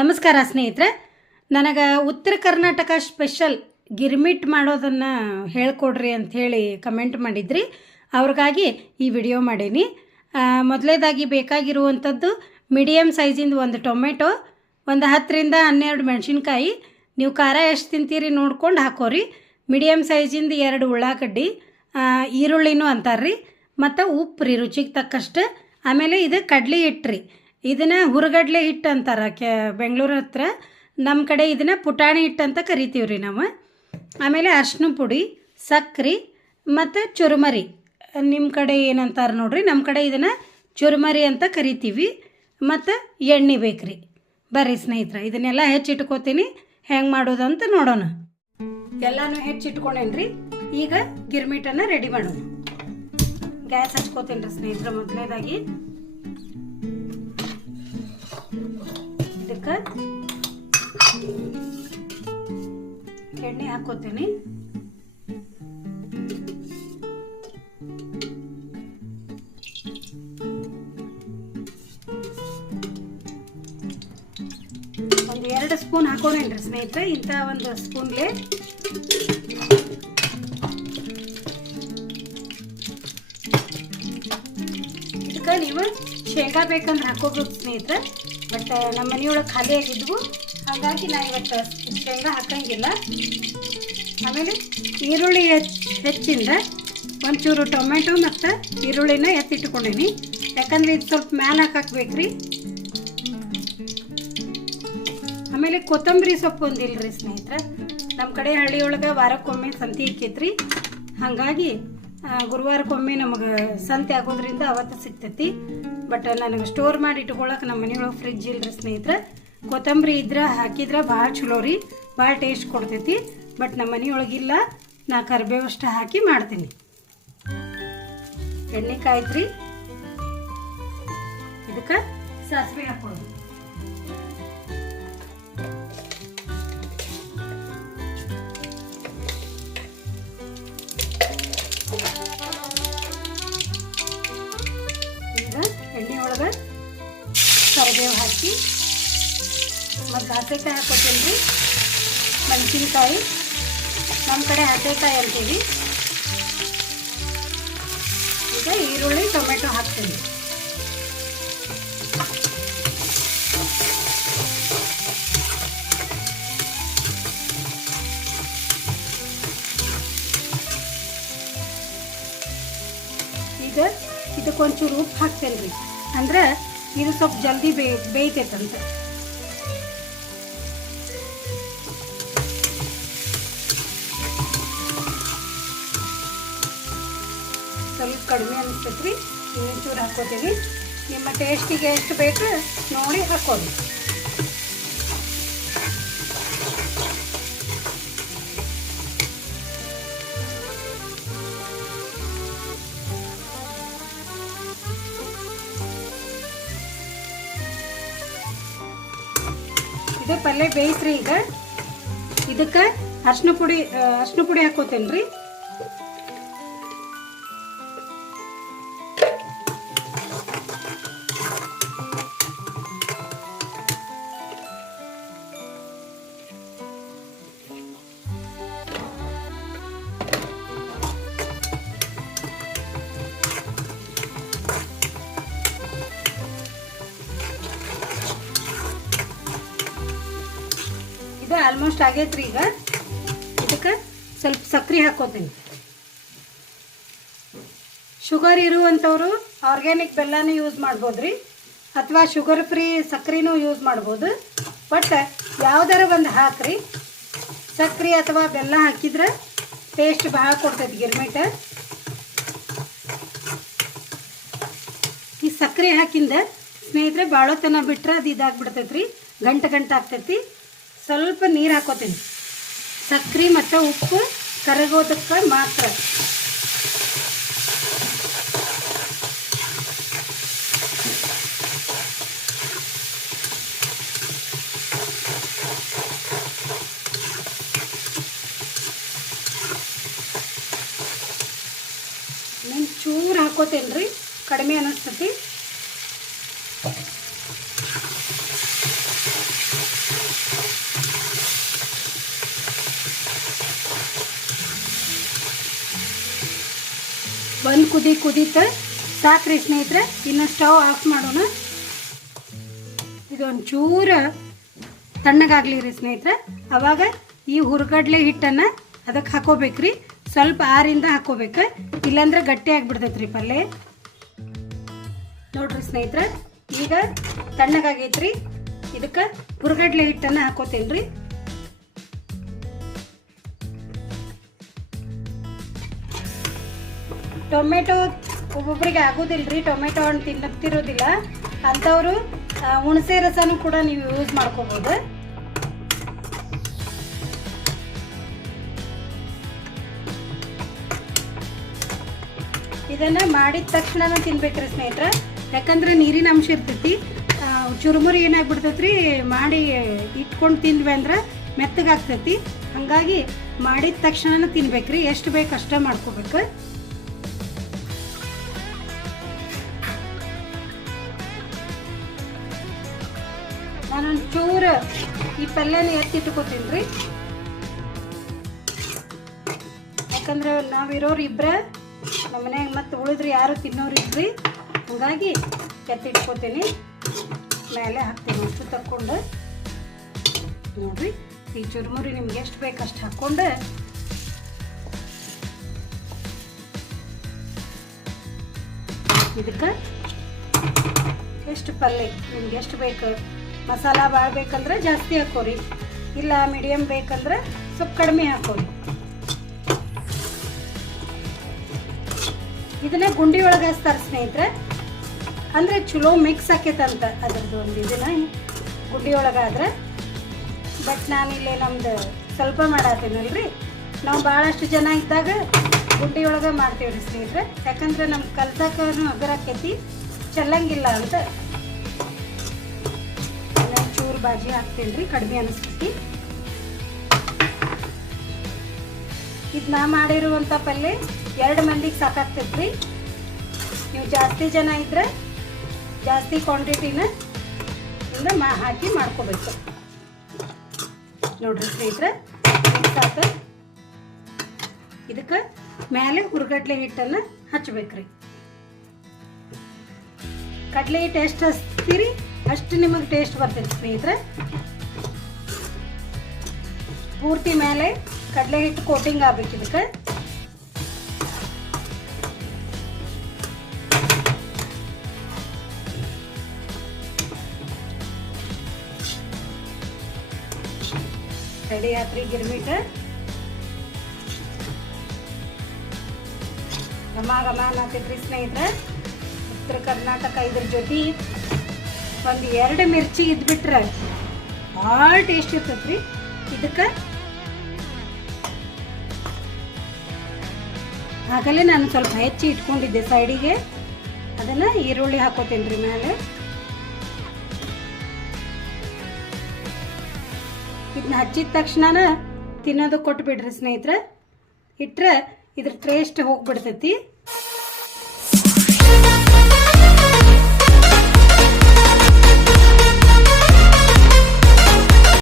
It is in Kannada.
ನಮಸ್ಕಾರ ಸ್ನೇಹಿತರೆ. ನನಗೆ ಉತ್ತರ ಕರ್ನಾಟಕ ಸ್ಪೆಷಲ್ ಗಿರ್ಮಿಟ್ ಮಾಡೋದನ್ನು ಹೇಳ್ಕೊಡ್ರಿ ಅಂಥೇಳಿ ಕಮೆಂಟ್ ಮಾಡಿದ್ರಿ. ಅವ್ರಿಗಾಗಿ ಈ ವಿಡಿಯೋ ಮಾಡೀನಿ. ಮೊದಲೇದಾಗಿ ಬೇಕಾಗಿರುವಂಥದ್ದು ಮೀಡಿಯಮ್ ಸೈಜಿಂದು ಒಂದು ಟೊಮೆಟೊ ಒಂದು ಹತ್ತರಿಂದ ಹನ್ನೆರಡು ಮೆಣಸಿನ್ಕಾಯಿ. ನೀವು ಖಾರ ಎಷ್ಟು ತಿಂತೀರಿ ನೋಡ್ಕೊಂಡು ಹಾಕೋರಿ. ಮೀಡಿಯಮ್ ಸೈಜಿಂದು ಎರಡು ಉಳ್ಳಾಗಡ್ಡಿ ಈರುಳ್ಳಿನೂ ಅಂತಾರ್ರಿ. ಮತ್ತು ಉಪ್ಪು ರೀ ರುಚಿಗೆ ತಕ್ಕಷ್ಟು. ಆಮೇಲೆ ಇದು ಕಡ್ಲೆ ಹಿಟ್ಟು ರೀ ಇದನ್ನು ಹುರಗಡ್ಲೆ ಹಿಟ್ಟು ಅಂತಾರೆ ಕೆ ಬೆಂಗಳೂರು ಹತ್ರ. ನಮ್ಮ ಕಡೆ ಇದನ್ನು ಪುಟಾಣಿ ಹಿಟ್ಟು ಅಂತ ಕರಿತೀವಿ ರೀ ನಾವು. ಆಮೇಲೆ ಅರ್ಶಿನ ಪುಡಿ, ಸಕ್ರೆ ಮತ್ತು ಚುರುಮರಿ. ನಿಮ್ಮ ಕಡೆ ಏನಂತಾರೆ ನೋಡ್ರಿ ನಮ್ಮ ಕಡೆ ಇದನ್ನು ಚುರುಮರಿ ಅಂತ ಕರಿತೀವಿ. ಮತ್ತು ಎಣ್ಣೆ ಬೇಕ್ರಿ. ಬರ್ರಿ ಸ್ನೇಹಿತರೆ, ಇದನ್ನೆಲ್ಲ ಹೆಚ್ಚಿಟ್ಕೋತೀನಿ. ಹೆಂಗೆ ಮಾಡೋದು ಅಂತ ನೋಡೋಣ. ಎಲ್ಲಾನು ಹೆಚ್ಚಿಟ್ಕೊಂಡೇನಿ ರೀ ಈಗ ಗಿರ್ಮಿಟನ್ನು ರೆಡಿ ಮಾಡೋಣ. ಗ್ಯಾಸ್ ಹಚ್ಕೋತೀನಿ ರೀ ಸ್ನೇಹಿತರೆ, ಮೊದಲನೇದಾಗಿ. ಇದಕ್ಕೆ ಎಣ್ಣೆ ಹಾಕೋತೀನಿ. ಒಂದು ಎರಡು ಸ್ಪೂನ್ ಹಾಕೋಣೇನ್ರಿ ಸ್ನೇಹಿತರೆ, ಇಂಥ ಒಂದು ಸ್ಪೂನ್ಲೆ ಇದಕ್ಕೆ ನೀವು ಶೇಂಗಾ ಬೇಕಂದ್ರೆ ಹಾಕೋಬೇಕು ಸ್ನೇಹಿತರೆ. ಬಟ್ ನಮ್ಮ ಮನೆಯೊಳಗೆ ಖಾಲಿ ಆಗಿದ್ವು. ಹಾಗಾಗಿ ನಾ ಇವತ್ತು ಶೇಂಗಾ ಹಾಕಂಗಿಲ್ಲ. ಆಮೇಲೆ ಈರುಳ್ಳಿ ಹೆಚ್ಚ್ ಹೆಚ್ಚಿಂದ ಒಂಚೂರು ಟೊಮೆಟೊ ಮತ್ತು ಈರುಳ್ಳಿನ ಎತ್ತಿಟ್ಕೊಂಡೀನಿ. ಯಾಕಂದ್ರೆ ಇದು ಸ್ವಲ್ಪ ಮ್ಯಾಲೆ ರೀ ಆಮೇಲೆ ಕೊತ್ತಂಬರಿ ಸೊಪ್ಪು ಒಂದಿಲ್ಲ ರೀ ಸ್ನೇಹಿತರೆ. ನಮ್ಮ ಕಡೆ ಹಳ್ಳಿಯೊಳಗೆ ವಾರಕ್ಕೊಮ್ಮೆ ಸಂತಿ ಇಕ್ಕೈತ್ರಿ. ಹಾಗಾಗಿ ಗುರುವಾರಕ್ಕೊಮ್ಮೆ ನಮಗೆ ಸಂತೆ ಆಗೋದ್ರಿಂದ ಅವತ್ತು ಸಿಗ್ತೈತಿ. ಬಟ್ ನನಗೆ ಸ್ಟೋರ್ ಮಾಡಿ ಇಟ್ಕೊಳಕ್ಕೆ ನಮ್ಮ ಮನೆಯೊಳಗೆ ಫ್ರಿಜ್ ಇಲ್ಲರಿ ಸ್ನೇಹಿತರೆ. ಕೊತ್ತಂಬರಿ ಇದ್ರೆ, ಹಾಕಿದ್ರೆ ಭಾಳ ಚಲೋ ರೀ, ಭಾಳ ಟೇಸ್ಟ್ ಕೊಡ್ತೈತಿ. ಬಟ್ ನಮ್ಮ ಮನೆಯೊಳಗಿಲ್ಲ ನಾ ಕರಿಬೇವಷ್ಟು ಹಾಕಿ ಮಾಡ್ತೀನಿ. ಎಣ್ಣೆ ಕಾಯ್ತ್ರಿ. ಇದಕ್ಕೆ ಸಾಸಿವೆ ಹಾಕೊಳ್ಳೋದು ಎಣ್ಣೆ ಒಳಗೆ ಕರಿಬೇವು ಹಾಕಿ ಮತ್ತು ಹಸೆಕಾಯಿ ಹಾಕೋತೀನಿ ರೀ ಮೆಣಸಿನ್ಕಾಯಿ ನಮ್ಮ ಕಡೆ ಹಸೆಕಾಯಿ ಅಂತೀವಿ ಈಗ ಈರುಳ್ಳಿ ಟೊಮೆಟೊ ಹಾಕ್ತೀನಿ ಈಗ ಇದಕ್ಕೊಂಚೂರು ಉಪ್ಪು ಹಾಕ್ತೇನೆ ರೀ ಅಂದ್ರೆ ಇದು ಸ್ವಲ್ಪ ಜಲ್ದಿ ಬೇ ಬೇಯ್ತೈತಂತೆ. ಸ್ವಲ್ಪ ಕಡಿಮೆ ಅನಿಸ್ತೈತ್ರಿ ಇನ್ನೊಂಚೂರು ಹಾಕೋತೀವಿ. ನಿಮ್ಮ ಟೇಸ್ಟಿಗೆ ಎಷ್ಟು ಬೇಕು, ನೋಡಿ ಹಾಕೋರಿ ಪಲ್ಯ ಬೇಯಿಸ್ರಿ ಈಗ. ಇದಕ್ಕೆ ಅರ್ಶಿನ ಪುಡಿ ಅರ್ಶಿನ ಪುಡಿ ಹಾಕೋತೇನೆ ಆಲ್ಮೋಸ್ಟ್ ಆಗೈತ್ರಿ ಈಗ. ಇದಕ್ಕೆ ಸ್ವಲ್ಪ ಸಕ್ಕರೆ ಹಾಕೋತೀನಿ. ಶುಗರ್ ಇರುವಂಥವ್ರು ಆರ್ಗ್ಯಾನಿಕ್ ಬೆಲ್ಲನೂ ಯೂಸ್ ಮಾಡ್ಬೋದು ರೀ ಅಥವಾ ಶುಗರ್ ಫ್ರೀ ಸಕ್ಕರೆನೂ ಯೂಸ್ ಮಾಡ್ಬೋದು. ಬಟ್ ಯಾವ್ದಾರ ಒಂದು ಹಾಕ್ರಿ. ಸಕ್ಕರೆ ಅಥವಾ ಬೆಲ್ಲ ಹಾಕಿದ್ರೆ ಟೇಸ್ಟ್ ಭಾಳ ಕೊಡ್ತೈತಿ ಗಿರ್ಮಿಟ. ಈ ಸಕ್ಕರೆ ಹಾಕಿಂದ ಸ್ನೇಹಿತರೆ ಬಾಳೋತನ ಬಿಟ್ರೆ ಅದು ಇದಾಗ್ಬಿಡ್ತೈತ್ರಿ. ಗಂಟು ಗಂಟು ಆಗ್ತೈತಿ. ಸ್ವಲ್ಪ ನೀರು ಹಾಕೋತೀನಿ. ಸಕ್ರೆ ಮತ್ತು ಉಪ್ಪು ಕರಗೋದಕ್ಕೆ ಮಾತ್ರ. ನೀನು ಚೂರು ಹಾಕೋತೇನೆ ರೀ ಕಡಿಮೆ ಅನ್ನಿಸ್ತತಿ ಒಂದು ಕುದಿ ಕುದೀತ ಸಾಕ್ರಿ ಸ್ನೇಹಿತರೆ, ಇನ್ನು ಸ್ಟವ್ ಆಫ್ ಮಾಡೋಣ. ಇದೊಂದು ಚೂರು ತಣ್ಣಗಾಗಲಿ ರೀ ಸ್ನೇಹಿತರೆ. ಅವಾಗ ಈ ಹುರ್ಗಡ್ಲೆ ಹಿಟ್ಟನ್ನು ಅದಕ್ಕೆ ಹಾಕೋಬೇಕ್ರಿ. ಸ್ವಲ್ಪ ಆರಿಂದ ಹಾಕೋಬೇಕು. ಇಲ್ಲಾಂದ್ರೆ ಗಟ್ಟಿ ರೀ ಪಲ್ಯ ನೋಡ್ರಿ ಸ್ನೇಹಿತರೆ, ಈಗ ತಣ್ಣಗಾಗೈತ್ರಿ. ಇದಕ್ಕೆ ಹುರ್ಗಡ್ಲೆ ಹಿಟ್ಟನ್ನು ಹಾಕೋತೇನೆ ರೀ ಟೊಮೆಟೊ ಒಬ್ಬೊಬ್ರಿಗೆ ಆಗೋದಿಲ್ಲ ರೀ ಟೊಮೆಟೊ ಹಣ್ಣು ತಿನ್ನತ್ತಿರೋದಿಲ್ಲ ಅಂಥವರು ಹುಣಸೆ ರಸನೂ ಕೂಡ ನೀವು ಯೂಸ್ ಮಾಡ್ಕೋಬೋದು. ಇದನ್ನು ಮಾಡಿದ ತಕ್ಷಣ ತಿನ್ಬೇಕ್ರಿ ಸ್ನೇಹಿತರೆ. ಯಾಕಂದ್ರೆ ನೀರಿನ ಅಂಶ ಇರ್ತೈತಿ. ಚುರುಮುರಿ ಏನಾಗ್ಬಿಡ್ತೈತ್ರಿ, ಮಾಡಿ ಇಟ್ಕೊಂಡು ತಿಂದ್ವಿ ಅಂದ್ರೆ ಮೆತ್ತಗಾಗ್ತೈತಿ. ಹಾಗಾಗಿ ಮಾಡಿದ ತಕ್ಷಣ ತಿನ್ಬೇಕ್ರಿ. ಎಷ್ಟು ಬೇಕು ಅಷ್ಟೇ ಮಾಡ್ಕೋಬೇಕು. ಚೂರು ಈ ಪಲ್ಯನ ಎತ್ತಿಟ್ಕೋತೀನಿ ರೀ ಯಾಕಂದ್ರೆ ನಾವಿರೋರು ಇಬ್ಬರ ನಮ್ಮ ಮನ್ಯಾಗ ಮತ್ತೆ ಉಳಿದ್ರೆ ಯಾರು ತಿನ್ನೋರು ಇದ್ರಿ ಹಾಗಾಗಿ ಎತ್ತಿಟ್ಕೋತೀನಿ. ಮೇಲೆ ಹಾಕ್ತೀನಿ ಅಷ್ಟು ತಕ್ಕೊಂಡು. ನೋಡ್ರಿ, ಈ ಚುರುಮುರಿ ನಿಮ್ಗೆ ಎಷ್ಟು ಬೇಕು ಅಷ್ಟು ಹಾಕ್ಕೊಂಡು. ಇದಕ್ಕೆ ಎಷ್ಟು ಪಲ್ಯ ನಿಮ್ಗೆ ಎಷ್ಟು ಬೇಕು? ಮಸಾಲ ಭಾಳ ಬೇಕಂದ್ರೆ ಜಾಸ್ತಿ ಹಾಕೋರಿ. ಇಲ್ಲ ಮೀಡಿಯಮ್ ಬೇಕಂದ್ರೆ ಸ್ವಲ್ಪ ಕಡಿಮೆ ಹಾಕೋರಿ. ಇದನ್ನ ಗುಂಡಿ ಒಳಗೆ ಹಚ್ತಾರೆ ಸ್ನೇಹಿತರೆ. ಅಂದ್ರೆ ಚಲೋ ಮಿಕ್ಸ್ ಆಕೈತಂತ ಅದ್ರದ್ದು ಒಂದು ಇದನ್ನ ಗುಂಡಿ ಒಳಗಾದ್ರೆ ಬಟ್ ನಾನಿಲ್ಲೇ ನಮ್ದು ಸ್ವಲ್ಪ ಮಾಡತ್ತೀನಲ್ರಿ ನಾವು ಭಾಳಷ್ಟು ಜನ ಇದ್ದಾಗ ಗುಂಡಿ ಒಳಗೆ ಮಾಡ್ತೀವಿ ರೀ ಸ್ನೇಹಿತರೆ. ಯಾಕಂದ್ರೆ ನಮ್ಮ ಕಲ್ಸಕ್ಕೂ ಅಗರಾಕೈತಿ ಚೆಲ್ಲಂಗಿಲ್ಲ ಅಂತ. ನಾನು ಬಾಜಿ ಹಾಕ್ತೇನ್ರಿ ಕಡಿಮೆ ಅನಿಸ್ತೈತಿ ಇದು ನಾ ಮಾಡಿರುವಂಥ ಪಲ್ಯ ಎರಡು ಮಂದಿಗೆ ಸಾಕಾಗ್ತೈತ್ರಿ ನೀವು ಜಾಸ್ತಿ ಜನ ಇದ್ರೆ ಜಾಸ್ತಿ ಕ್ವಾಂಟಿಟಿನ ಇಂದ ಮಾ ಹಾಕಿ ಮಾಡ್ಕೋಬೇಕು. ನೋಡ್ರಿ ಸ್ನೇಹಿತರೆ ಸಾಕು ಇದಕ್ಕೆ ಮೇಲೆ ಹುರ್ಗಡ್ಲೆ ಹಿಟ್ಟನ್ನು ಹಚ್ಬೇಕ್ರಿ. ಕಡಲೆ ಹಿಟ್ಟು ಎಷ್ಟು ಹಚ್ತೀರಿ? ಅಷ್ಟು ನಿಮಗೆ ಟೇಸ್ಟ್ ಬರ್ತೈತೆ ಸ್ನೇಹಿತರೆ. ಪೂರ್ತಿ ಮೇಲೆ ಕಡಲೆ ಹಿಟ್ಟು ಕೋಟಿಂಗ್ ಆಗ್ಬೇಕು ಇದಕ್ಕೆ. ರೆಡಿ ಆತ್ರಿ ಗಿರ್ಮಿಟ ಘಮ ಘಮ ಅನ್ನತ್ತಿದ್ರಿ ಸ್ನೇಹಿತರೆ. ಉತ್ತರ ಕರ್ನಾಟಕ ಇದ್ರ ಜೊತೆ ಒಂದು ಎರಡು ಮಿರ್ಚಿ ಇದ್ಬಿಟ್ರೆ ಭಾಳ ಟೇಸ್ಟ್ ಇರ್ತೈತ್ರಿ. ಇದಕ್ಕೆ ಆಗಲೇ ನಾನು ಸ್ವಲ್ಪ ಹೆಚ್ಚಿ ಇಟ್ಕೊಂಡಿದ್ದೆ ಸೈಡಿಗೆ. ಅದನ್ನು ಈರುಳ್ಳಿ ಹಾಕೋತೀನಿ ರೀ ಮೇಲೆ. ಇದನ್ನ ಹಚ್ಚಿದ ತಕ್ಷಣ ತಿನ್ನೋದು ಕೊಟ್ಬಿಡ್ರಿ ಸ್ನೇಹಿತರೆ. ಇಟ್ಟರೆ ಇದ್ರ ಟೇಸ್ಟ್ ಹೋಗ್ಬಿಡ್ತೈತಿ.